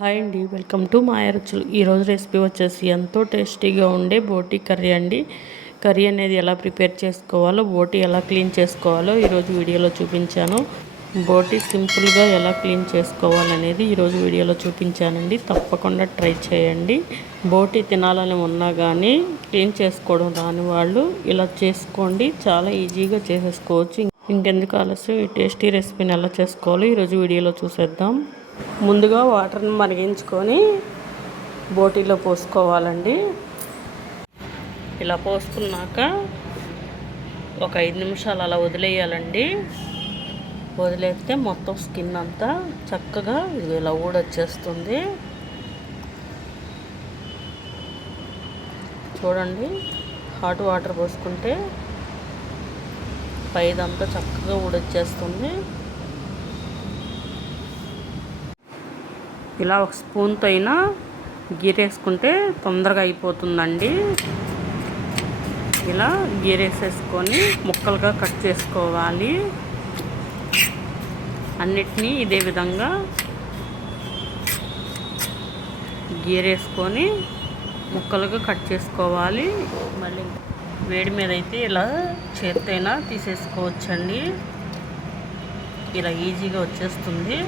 Hi అండి, welcome to మాయ రుచులు. ఈరోజు రెసిపీ వచ్చేసి ఎంతో టేస్టీగా ఉండే బోటీ కర్రీ అండి. కర్రీ అనేది ఎలా ప్రిపేర్ చేసుకోవాలో, బోటీ ఎలా క్లీన్ చేసుకోవాలో ఈరోజు వీడియోలో చూపించాను. బోటీ సింపుల్గా ఎలా క్లీన్ చేసుకోవాలనేది ఈరోజు వీడియోలో చూపించానండి. తప్పకుండా ట్రై చేయండి. బోటీ తినాలని ఉన్నా కానీ క్లీన్ చేసుకోవడం రాని వాళ్ళు ఇలా చేసుకోండి. చాలా ఈజీగా చేసేసుకోవచ్చు. ఇంకెందుకు ఆలస్యం, ఈ టేస్టీ రెసిపీని ఎలా చేసుకోవాలో ఈరోజు వీడియోలో చూసేద్దాం. ముందుగా వాటర్ని మరిగించుకొని బోటీలో పోసుకోవాలండి. ఇలా పోసుకున్నాక ఒక 5 నిమిషాలు అలా వదిలేయాలండి. వదిలేస్తే మొత్తం స్కిన్ అంతా చక్కగా ఇలా ఊడొచ్చేస్తుంది. చూడండి, హాట్ వాటర్ పోసుకుంటే పైదంతా చక్కగా ఊడొచ్చేస్తుంది. ఇలా ఒక స్పూన్తో అయినా గీరేసుకుంటే తొందరగా అయిపోతుందండి. ఇలా గీరేసేసుకొని ముక్కలుగా కట్ చేసుకోవాలి. అన్నిటినీ ఇదే విధంగా గీరేసుకొని ముక్కలుగా కట్ చేసుకోవాలి. మళ్ళీ వేడి మీద అయితే ఇలా చేత్తైనా తీసేసుకోవచ్చండి. ఇలా ఈజీగా వచ్చేస్తుంది.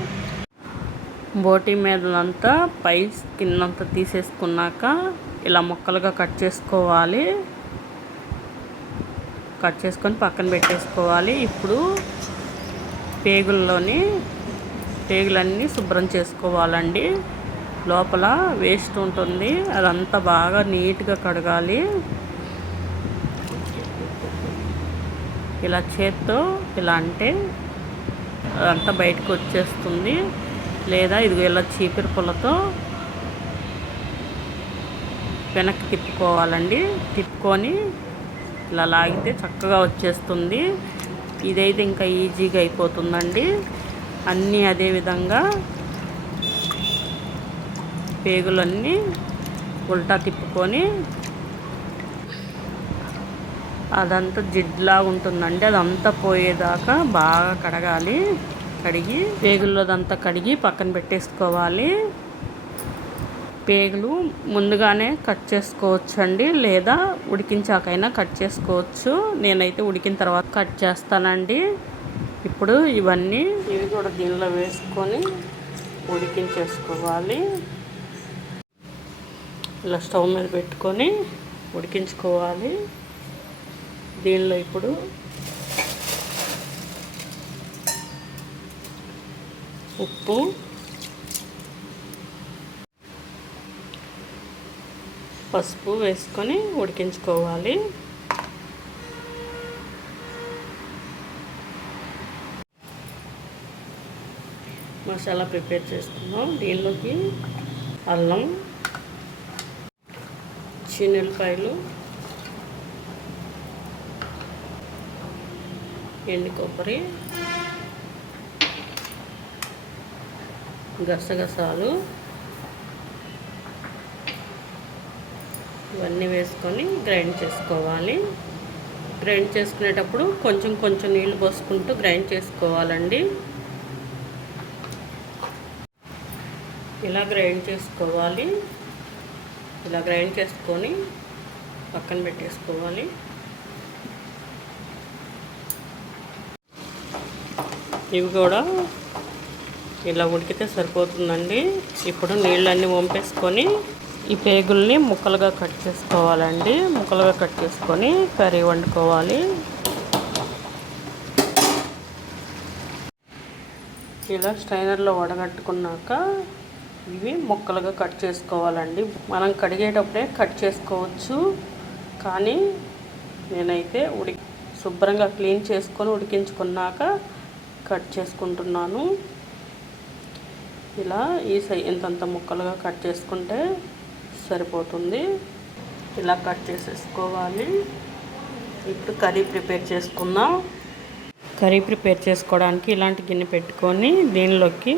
బోటీ మీదంతా పై స్కిన్ అంతా తీసేసుకున్నాక ఇలా ముక్కలుగా కట్ చేసుకోవాలి. కట్ చేసుకొని పక్కన పెట్టేసుకోవాలి. ఇప్పుడు పేగులన్నీ శుభ్రం చేసుకోవాలండి. లోపల వేస్ట్ ఉంటుంది, అదంతా బాగా నీట్గా కడగాలి. ఇలా చేత్తో ఇలా అంటే అదంతా బయటకు వచ్చేస్తుంది. లేదా ఇదిగో ఇలా చీపిరి పుల్లతో వెనక్కి తిప్పుకోవాలండి. తిప్పుకొని ఇలా లాగితే చక్కగా వచ్చేస్తుంది. ఇదైతే ఇంకా ఈజీగా అయిపోతుందండి. అన్నీ అదే విధంగా పేగులన్నీ ఉల్టా తిప్పుకొని అదంతా జిడ్లా ఉంటుందండి, అదంతా పోయేదాకా బాగా కడగాలి. కడిగి పేగులదంతా కడిగి పక్కన పెట్టేసుకోవాలి. పేగులు ముందుగానే కట్ చేసుకోవచ్చు అండి, లేదా ఉడికించాకైనా కట్ చేసుకోవచ్చు. నేనైతే ఉడికిన తర్వాత కట్ చేస్తానండి. ఇప్పుడు ఇవి కూడా దీనిలో వేసుకొని ఉడికించేసుకోవాలి. ఇలా స్టవ్ మీద పెట్టుకొని ఉడికించుకోవాలి. దీనిలో ఇప్పుడు ఉప్పు, పసుపు వేసుకొని ఉడికించుకోవాలి. మసాలా ప్రిపేర్ చేసుకున్నాం. దీనిలోకి అల్లం, చిన్నులపాయలు, ఎండు కొబ్బరి, గసగసాలు ఇవన్నీ వేసుకొని గ్రైండ్ చేసుకోవాలి. గ్రైండ్ చేసుకునేటప్పుడు కొంచెం కొంచెం నీళ్ళు పోసుకుంటూ గ్రైండ్ చేసుకోవాలండి. ఇలా గ్రైండ్ చేసుకోవాలి. ఇలా గ్రైండ్ చేసుకొని పక్కన పెట్టేసుకోవాలి. ఇవి కూడా ఇలా ఉడికితే సరిపోతుందండి. ఇప్పుడు నీళ్ళన్నీ వంపేసుకొని ఈ పేగుల్ని ముక్కలుగా కట్ చేసుకోవాలండి. ముక్కలుగా కట్ చేసుకొని కర్రీ వండుకోవాలి. ఇలా స్ట్రైనర్లో వడగట్టుకున్నాక ఇవి ముక్కలుగా కట్ చేసుకోవాలండి. మనం కడిగేటప్పుడే కట్ చేసుకోవచ్చు, కానీ నేనైతే శుభ్రంగా క్లీన్ చేసుకొని ఉడికించుకున్నాక కట్ చేసుకుంటున్నాను. ఇలా ఇంతంత ముక్కలుగా కట్ చేసుకుంటే సరిపోతుంది. ఇలా కట్ చేసేసుకోవాలి. ఇప్పుడు కర్రీ ప్రిపేర్ చేసుకుందాం. కర్రీ ప్రిపేర్ చేసుకోవడానికి ఇలాంటి గిన్నె పెట్టుకొని దీనిలోకి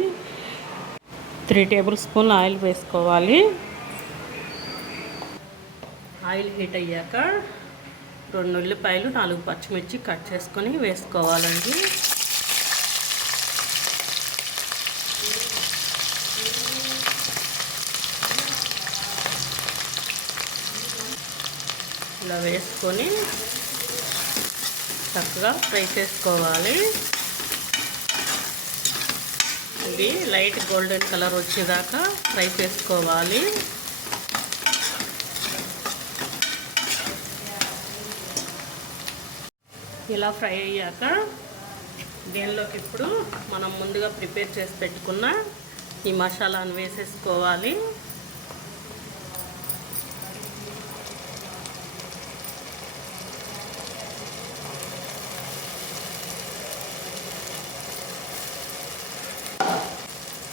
3 టేబుల్ స్పూన్ల ఆయిల్ వేసుకోవాలి. ఆయిల్ హీట్ అయ్యాక 2 ఉల్లిపాయలు, 4 పచ్చిమిర్చి కట్ చేసుకొని వేసుకోవాలండి. ఇలా వేసుకొని చక్కగా ఫ్రై చేసుకోవాలి. ఇవి లైట్ గోల్డెన్ కలర్ వచ్చేదాకా ఫ్రై చేసుకోవాలి. ఇలా ఫ్రై అయ్యాక దీనిలోకి ఇప్పుడు మనం ముందుగా ప్రిపేర్ చేసి పెట్టుకున్న ఈ మసాలాను వేసేసుకోవాలి.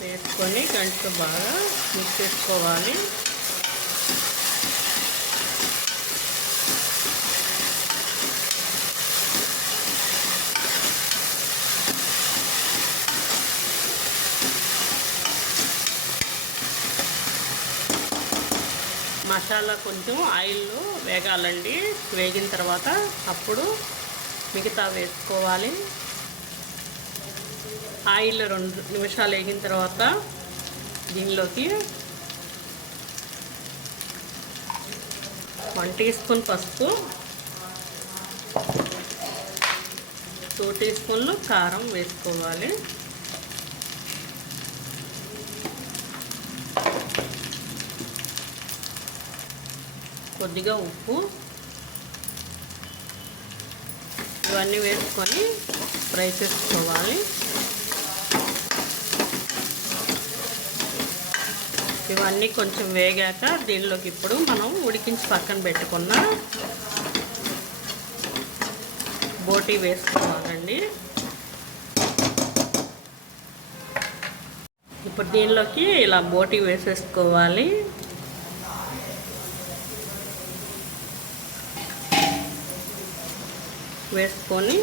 వేసుకొని గంటతో బాగా మిక్స్ చేసుకోవాలి. మసాలా కొంచెం ఆయిల్లో వేగాలండి. వేగిన తర్వాత అప్పుడు మిగతా వేసుకోవాలి. ఆయిల్లో 2 నిమిషాలు వేగిన తర్వాత దీనిలోకి 1 టీ స్పూన్ పసుపు, 2 టీ స్పూన్లు కారం వేసుకోవాలి. కొద్దిగా ఉప్పు, ఇవన్నీ వేసుకొని ఫ్రై చేసుకోవాలి. ఇవన్నీ కొంచెం వేగాక దీనిలోకి ఇప్పుడు మనం ఉడికించి పక్కన పెట్టుకున్న బోటీ వేసుకోవాలండి. ఇప్పుడు దీనిలోకి ఇలా బోటీ వేసేసుకోవాలి. వేసుకొని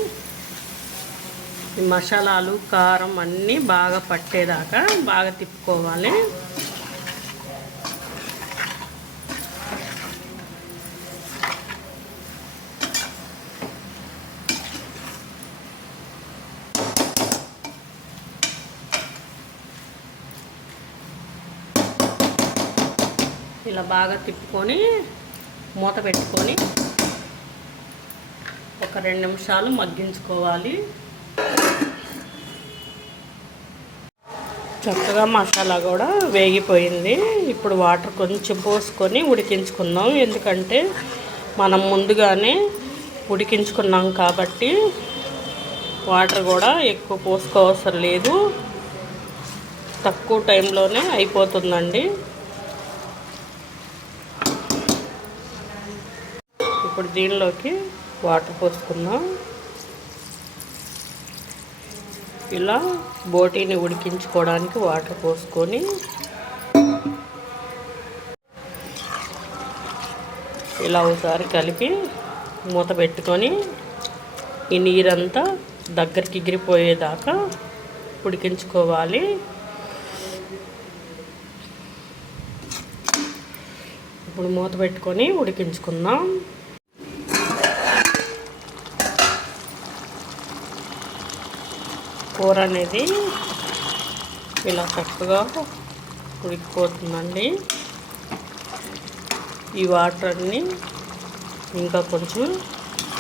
ఈ మసాలాలు కారం అన్నీ బాగా పట్టేదాకా బాగా తిప్పుకోవాలి. ఇలా బాగా తిప్పుకొని మూత పెట్టుకొని ఒక 2 నిమిషాలు మగ్గించుకోవాలి. చక్కగా మసాలా కూడా వేగిపోయింది. ఇప్పుడు వాటర్ కొంచెం పోసుకొని ఉడికించుకుందాం. ఎందుకంటే మనం ముందుగానే ఉడికించుకున్నాం కాబట్టి వాటర్ కూడా ఎక్కువ పోసుకోవసరం లేదు. తక్కువ టైంలోనే అయిపోతుందండి. ఇప్పుడు దీనిలోకి వాటర్ పోసుకుందాం. ఇలా బోటీని ఉడికించుకోవడానికి వాటర్ పోసుకొని ఇలా ఒకసారి కలిపి మూత పెట్టుకొని ఈ నీరంతా దగ్గరికి ఎగిరిపోయేదాకా ఉడికించుకోవాలి. ఇప్పుడు మూత పెట్టుకొని ఉడికించుకుందాం. కూర అనేది ఇలా చక్కగా ఉడికిపోతుందండి. ఈ వాటర్ అన్నీ ఇంకా కొంచెం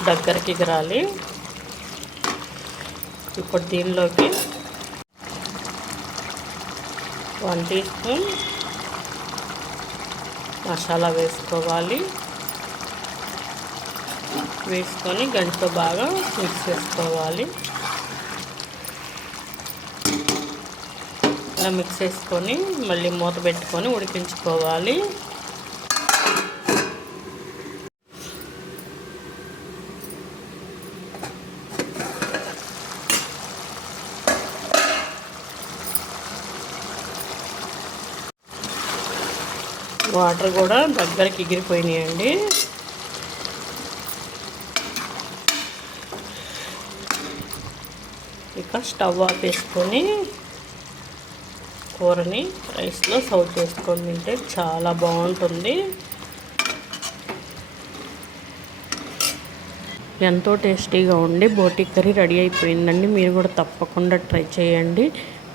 దగ్గరికి ఎగరాలి. ఇప్పుడు దీనిలోకి 1 టీ స్పూన్ మసాలా వేసుకోవాలి. వేసుకొని గంటతో బాగా మిక్స్ చేసుకోవాలి. ఇలా మిక్స్ చేసుకొని మళ్ళీ మూత పెట్టుకొని ఉడికించుకోవాలి. వాటర్ కూడా దగ్గరికి ఎగిరిపోయినాయండి. ఇక స్టవ్ ఆపేసుకొని కూరని రైస్లో సర్వ్ చేసుకొని తింటే చాలా బాగుంటుంది. ఎంతో టేస్టీగా ఉండి బోటీ కర్రీ రెడీ అయిపోయిందండి. మీరు కూడా తప్పకుండా ట్రై చేయండి.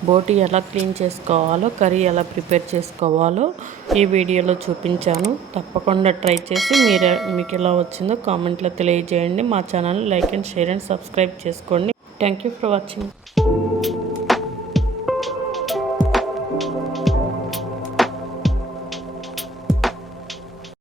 బోటి ఎలా క్లీన్ చేసుకోవాలో, కర్రీ ఎలా ప్రిపేర్ చేసుకోవాలో ఈ వీడియోలో చూపించాను. తప్పకుండా ట్రై చేసి మీకు ఎలా వచ్చిందో కామెంట్లో తెలియజేయండి. మా channel like and share and subscribe చేసుకోండి. Thank you for watching.